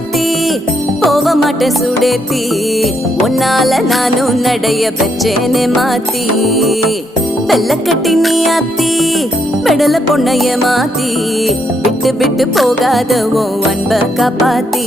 மாத்தி போக மாட்டேன் சுடேத்தி உன்னால நானும் நடைய பெற்றேனே மாத்தி வெள்ள கட்டி நீ ஆத்தி பெடல பொண்ணைய மாத்தி விட்டு விட்டு போகாத உன் அன்ப காப்பாத்தி